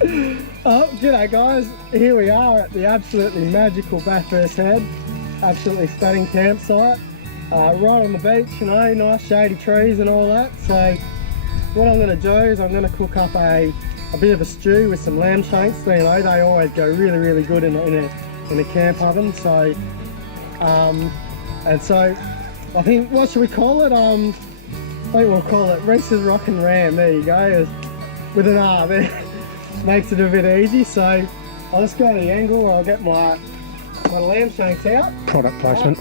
Oh, g'day guys. Here we are at the absolutely magical Bathurst Head. Absolutely stunning campsite. Right on the beach, you know, nice shady trees and all that. So what I'm going to do is I'm going to cook up a bit of a stew with some lamb shanks. You know, they always go really, really good in a camp oven. So, and so I think, what should we call it? I think we'll call it Rhys's Rockin' Ramb. There you go, with an R there. Makes it a bit easy. So I'll just go to the angle where I'll get my lamb shanks out. Product placement.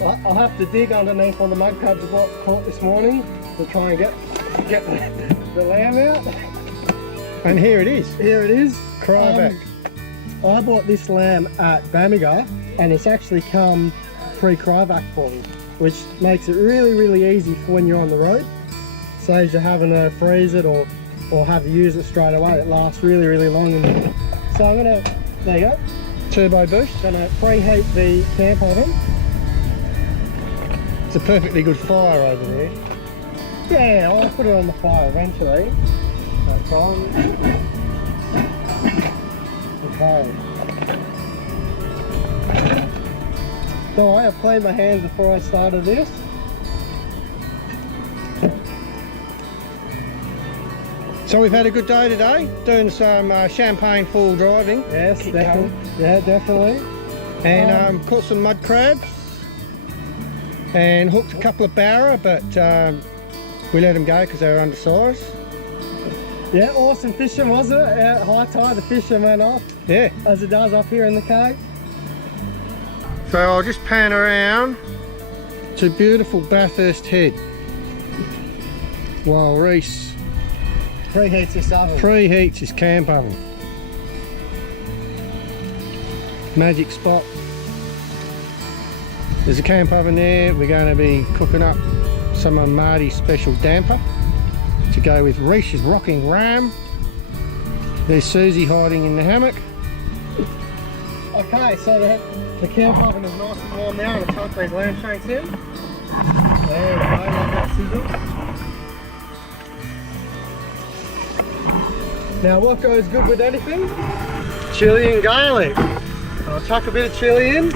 I'll have to dig underneath all the mud crabs I caught this morning to try and get the lamb out. And here it is. Here it is. Cryovac. I bought this lamb at Bamaga and it's actually come pre-cryovac for me, which makes it really, really easy for when you're on the road. Saves you having to freeze it or have to use it straight away. It lasts really, really long. So I'm gonna, there you go. Turbo boost. Gonna preheat the camp oven. It's a perfectly good fire over there. Yeah, I'll put it on the fire eventually. That's on. Okay. So I have cleaned my hands before I started this. So we've had a good day today, doing some champagne full driving. Yes, definitely. Yeah, definitely. And caught some mud crabs and hooked a couple of barra, but we let them go because they were undersized. Yeah, awesome fishing, wasn't it? At high tide, the fishing went off. Yeah. As it does up here in the Cape. So I'll just pan around to beautiful Bathurst Head while Rhys preheats his oven. Preheats his camp oven. Magic spot. There's a camp oven there. We're going to be cooking up some of Marty's special damper to go with Rhys's Rocking Ramb. There's Susie hiding in the hammock. Okay, so the camp oven is nice and warm now. I'm going to tuck these lamb shanks in. There we go, like that sizzle. Now what goes good with anything? Chilli and garlic. I'll chuck a bit of chilli in.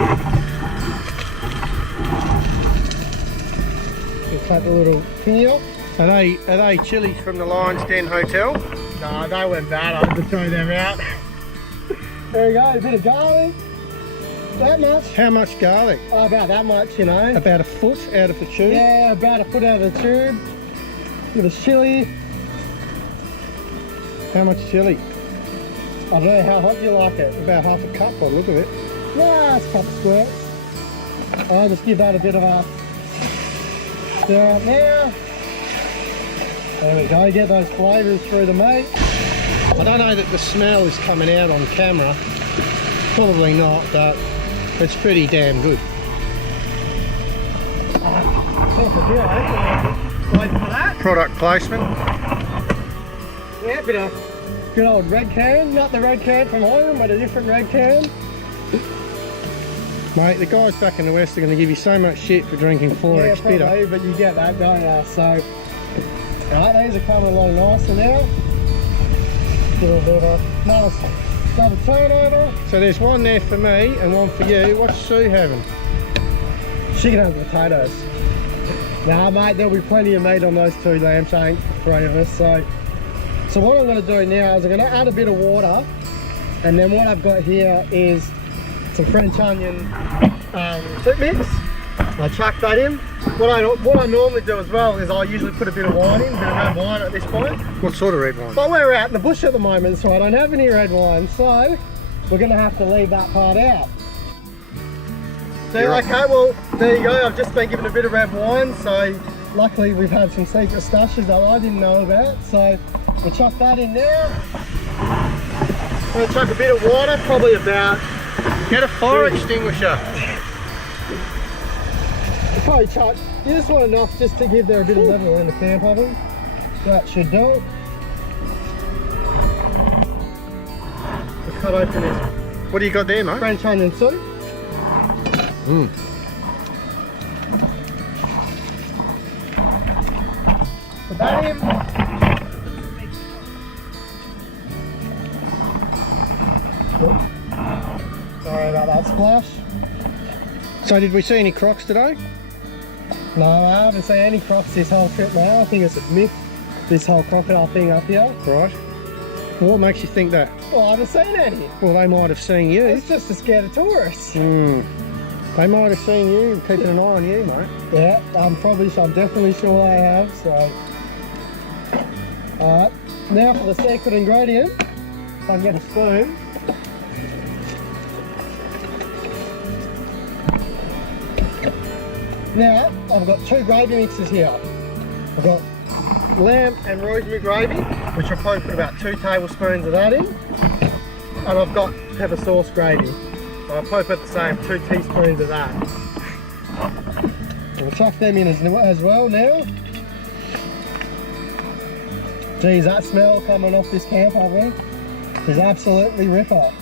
We'll cut the little thingy off. Are they chilies from the Lion's Den Hotel? No, they went bad. I had to throw them out. There we go, a bit of garlic. That much. How much garlic? Oh, about that much, you know. About a foot out of the tube? Yeah, about a foot out of the tube. Bit of chilli. How much chilli? I don't know, how hot do you like it? About half a cup by the look of it. Yeah, it's a couple squirts. I'll just give that a bit of a stir up now. There we go, get those flavours through the meat. I don't know that the smell is coming out on camera. Probably not, but it's pretty damn good. Wait for that. Product placement. Yeah, bit of good old red can. Not the red can from home, but a different red can. Mate, the guys back in the West are going to give you so much shit for drinking 4X bitter. Yeah, but you get that, don't you? So, alright, these are coming along nicer now. Do a bit of nice double turnover. So there's one there for me and one for you. What's Sue having? She can have the potatoes. Nah, mate, there'll be plenty of meat on those two lamb shanks for 3 of us. So what I'm going to do now is I'm going to add a bit of water, and then what I've got here is some French onion soup mix. I chuck that in. What I normally do as well is I usually put a bit of wine in, a bit of red wine at this point. What sort of red wine? But we're out in the bush at the moment, so I don't have any red wine, so we're going to have to leave that part out. So, okay, well, there you go. I've just been given a bit of red wine, so luckily we've had some secret stashes that I didn't know about, so we'll chuck that in now. I'm going to chuck a bit of water, probably about... Get a fire extinguisher. Probably chuck, you just want enough just to give there a bit of level in the camp oven. That should do it. We'll cut open this. What do you got there, mate? French onion soup. Put that in. flush. So did we see any crocs today? No, I haven't seen any crocs this whole trip now. I think it's a myth, this whole crocodile thing up here. Right. What makes you think that? Well, I haven't seen any. Well, they might have seen you. It's just to scare the tourists. They might have seen you, keeping an eye on you, mate. Yeah, I'm definitely sure they have, so. Alright, now for the secret ingredient. If I can get a spoon. Now, I've got 2 gravy mixes here. I've got lamb and rosemary gravy, which I'll probably put about 2 tablespoons of that in. And I've got pepper sauce gravy. So I'll probably put the same 2 teaspoons of that. We'll chuck them in as well now. Geez, that smell coming off this camp oven is absolutely ripper.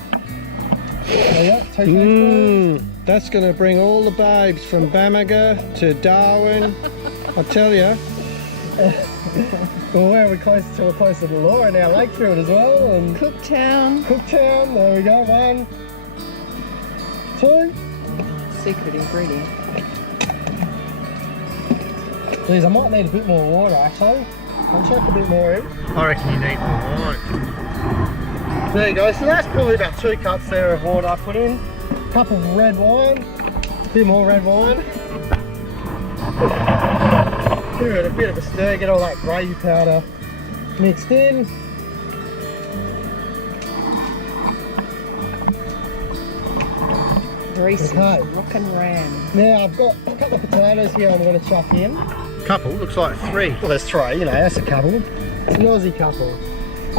There you go, 2 teaspoons. That's going to bring all the babes from Bamaga to Darwin. I tell you. Well, we're close to the Laura now, Lakefield as well, and Cooktown. Cooktown. There we go. 1, 2. Secret ingredient. Geez, I might need a bit more water actually. I'll chuck a bit more in. I reckon you need more wine. There you go. So that's probably about 2 cups there of water I put in. A cup of red wine. A bit more red wine. Give it a bit of a stir, get all that gravy powder mixed in. Rhys Okay. rockin' Ramb. Now I've got a couple of potatoes here I'm going to chuck in. Couple, looks like 3. Well, there's 3, you know, that's a couple. It's an Aussie couple.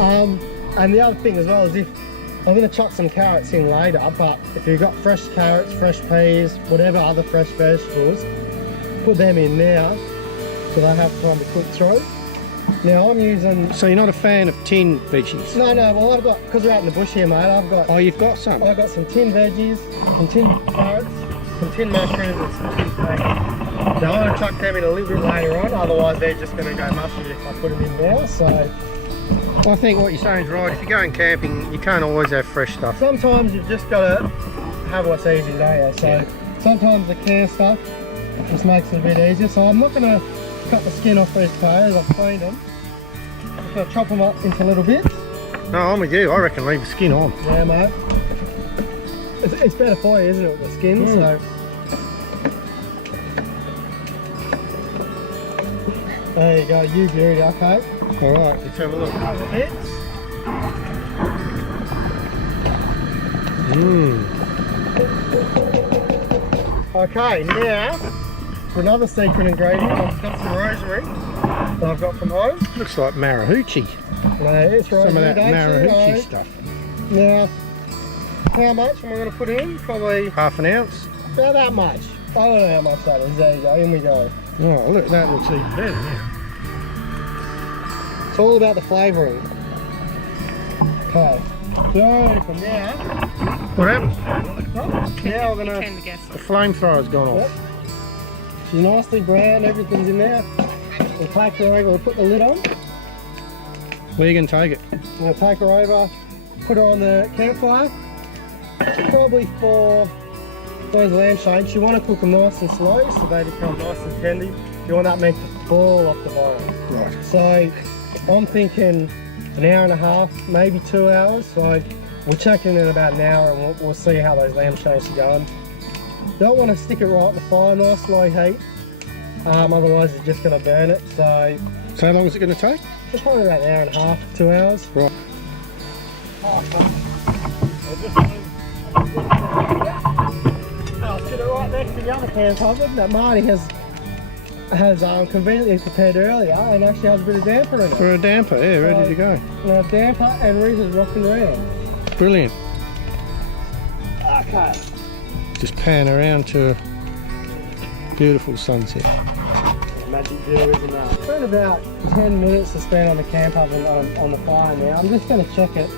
And the other thing as well is if I'm going to chuck some carrots in later, but if you've got fresh carrots, fresh peas, whatever other fresh vegetables, put them in now so they have time to cook through. Now I'm using... So you're not a fan of tin veggies? No, well I've got, because we're out in the bush here mate, Oh, you've got some? I've got some tin veggies, some tin carrots, some tin mushrooms and some tin peas. Now I'm going to chuck them in a little bit later on, otherwise they're just going to go mushy if I put them in now, so... I think what you're saying is right. If you're going camping, you can't always have fresh stuff. Sometimes you've just got to have what's easy, don't you? So sometimes the canned stuff just makes it a bit easier. So I'm not going to cut the skin off these potatoes, I've cleaned them. I'm just going to chop them up into little bits. No, I'm with you. I reckon leave the skin on. Yeah, mate. It's better for you, isn't it, with the skin? So. There you go, you beauty, okay. Alright, let's have a look. Couple of bits. Okay, now for another secret ingredient, I've got some rosemary that I've got from home. Looks like marahoochie. No, it's rosemary. Some of that don't you? marahoochie stuff. Now, how much am I going to put in? Probably Half an ounce. about that much. I don't know how much that is. There you go, in we go. Oh, look, that looks even better now. It's all about the flavouring. Okay, so from now, What happened? now we're going to... Turn the gas The off. flamethrower's gone off. Yep. She's nicely brown, everything's in there. We'll take her over, we'll put the lid on. Where are you going to take it? I'm going to take her over, put her on the campfire. Probably for those lamb shanks, you want to cook them nice and slow so they become nice and tender. You want that meat to fall off the bone. Right. So I'm thinking an hour and a half, maybe 2 hours. So we'll check in about an hour and we'll see how those lamb shanks are going. Don't want to stick it right in the fire, nice low heat. Otherwise it's just going to burn it. So how long is it going to take? just probably about an hour and a half, 2 hours. Right. I'll sit it right next to the other camp oven that Marty has conveniently prepared earlier and actually has a bit of damper in it. For a damper, yeah, ready to go. We have damper and Rhys' rockin' Ramb. Brilliant. Okay. Just pan around to a beautiful sunset. Magic view, isn't that? It's been about 10 minutes to spend on the camp oven on the fire now. I'm just going to check it.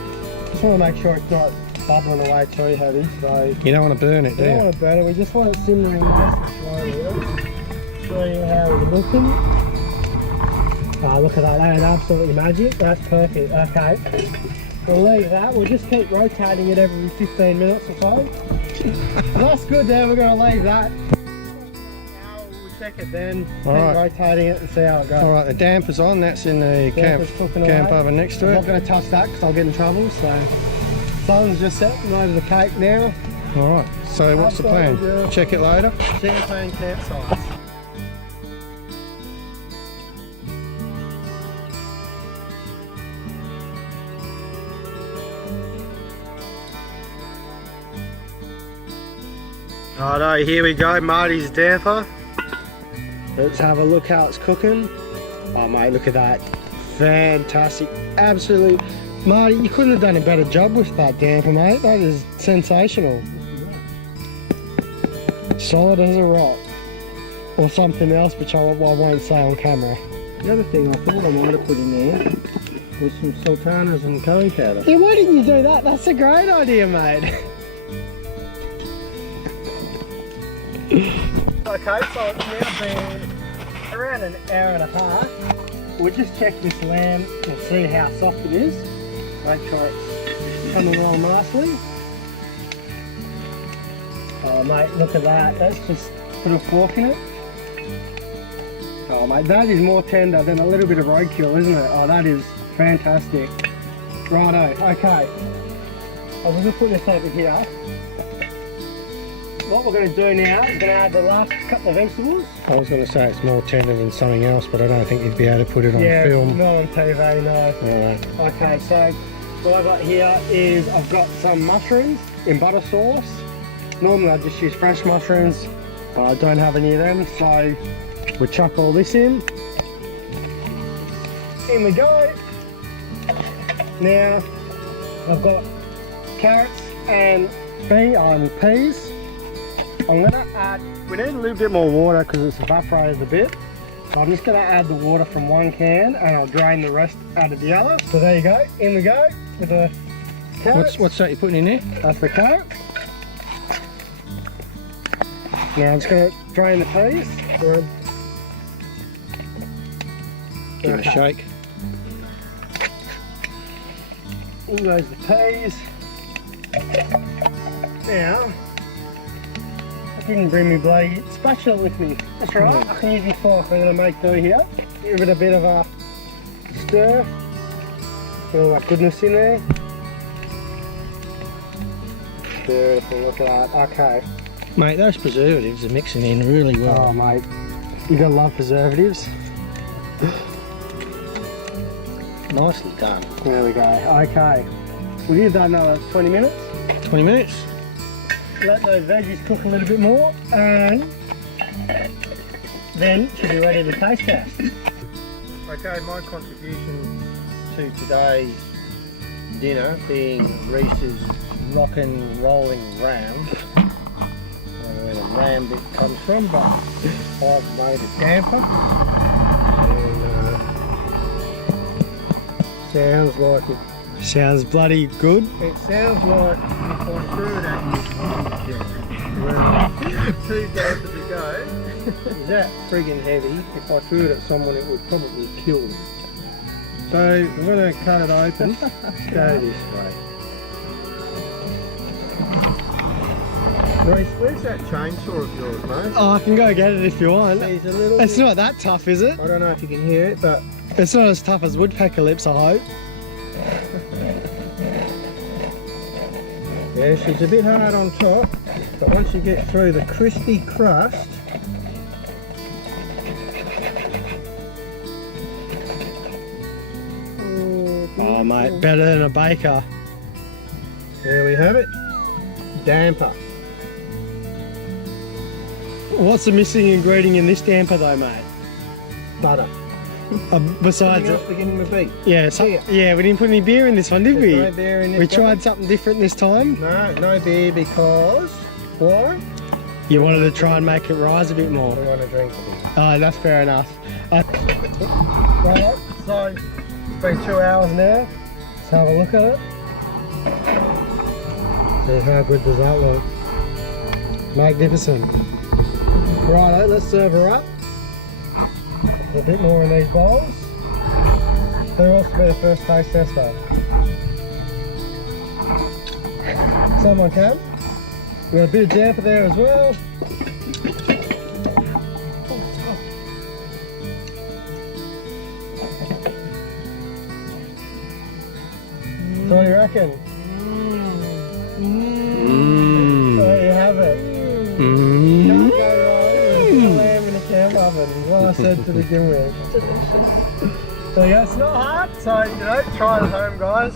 Just want to make sure it's not bubbling away too heavy. So You don't want to burn it, do we don't you? want to burn it. We just want it simmering nice and slowly. Show you how it's looking. Look at that. That is absolutely magic. That's perfect. Okay. we'll leave that. We'll just keep rotating it every 15 minutes or so. That's good there, we're going to leave that. We'll check it then, keep rotating it and see how it goes. Alright, the damper's on, that's in the camp oven next to I'm it. not going to touch that because I'll get in trouble, so. Sun's just setting over the cake now. Alright, so what's the plan? Check it later? Champagne campsites. Righto, here we go, Marty's damper. Let's have a look how it's cooking. Oh mate, look at that. Fantastic, absolute. Marty, you couldn't have done a better job with that damper, mate. That is sensational. Solid as a rock. Or something else, which I won't say on camera. The other thing I thought I might have put in there was some sultanas and curry powder. Yeah, why didn't you do that? That's a great idea, mate. Okay, so it's now been around an hour and a half. We'll just check this lamb and see how soft it is. Make sure it's coming along nicely. Oh mate, look at that. Let's just put a fork in it. Oh mate, that is more tender than a little bit of roadkill, isn't it? Oh, that is fantastic. Righto, okay. I'm going to put this over here. What we're going to do now is going to add the last couple of vegetables. I was going to say it's more tender than something else, but I don't think you'd be able to put it on film. Not on TV, no. Alright. Okay, so what I've got here is I've got some mushrooms in butter sauce. Normally I just use fresh mushrooms, but I don't have any of them, so we'll chuck all this in. In we go. Now I've got carrots and peas. I'm going to add, we need a little bit more water because it's evaporated a bit. So I'm just going to add the water from one can and I'll drain the rest out of the other. So there you go, in we go with the carrots. What's that you're putting in there? That's the carrot. Now I'm just going to drain the peas. Give it a shake. In goes the peas. Now, I didn't bring me bloody spatula with me. That's right, I can use my fork. I'm going to make do here. Give it a bit of a stir. Put all that goodness in there. Beautiful, look at that. Okay. Mate, those preservatives are mixing in really well. Oh mate, you gotta love preservatives. Nicely done. There we go. Okay. We'll give that another 20 minutes. 20 minutes? Let those veggies cook a little bit more and then it should be ready to taste test. Okay, my contribution to today's dinner being Rhys's rockin' rolling Ramb. I don't know where the Ramb bit comes from, but I've made a damper. And sounds like it. Sounds bloody good. It sounds like if I threw it at you, well, 2 dampers to go. Is that friggin' heavy? If I threw it at someone, it would probably kill them. So I'm going to cut it open. Go this way. Rhys, where's that chainsaw of yours, mate? Oh, I can go get it if you want. It's a little It's bit, not that tough, is it? I don't know if you can hear it, but It's not as tough as woodpecker lips, I hope. yeah, she's a bit hard on top, but once you get through the crispy crust, Oh mate, better than a baker. there we have it. Damper. What's the missing ingredient in this damper though, mate? Butter. Besides Something else beginning with B. yeah, yeah, we didn't put any beer in this one, did we? There's no beer in this We one. tried something different this time. No beer because why? You wanted to try and make it rise a bit more. We want to drink a bit. Oh, that's fair enough. Right, so it's been 2 hours now. Let's have a look at it. See how good does that look. Magnificent. Righto, let's serve her up. A bit more in these bowls. Who wants to be the first taste tester? Someone can. We got a bit of damper there as well. So what do you reckon? There you have it. Can't go wrong with a lamb in a cam oven. What I said to begin with. Delicious. So yeah, it's not hard. So try it at home, guys.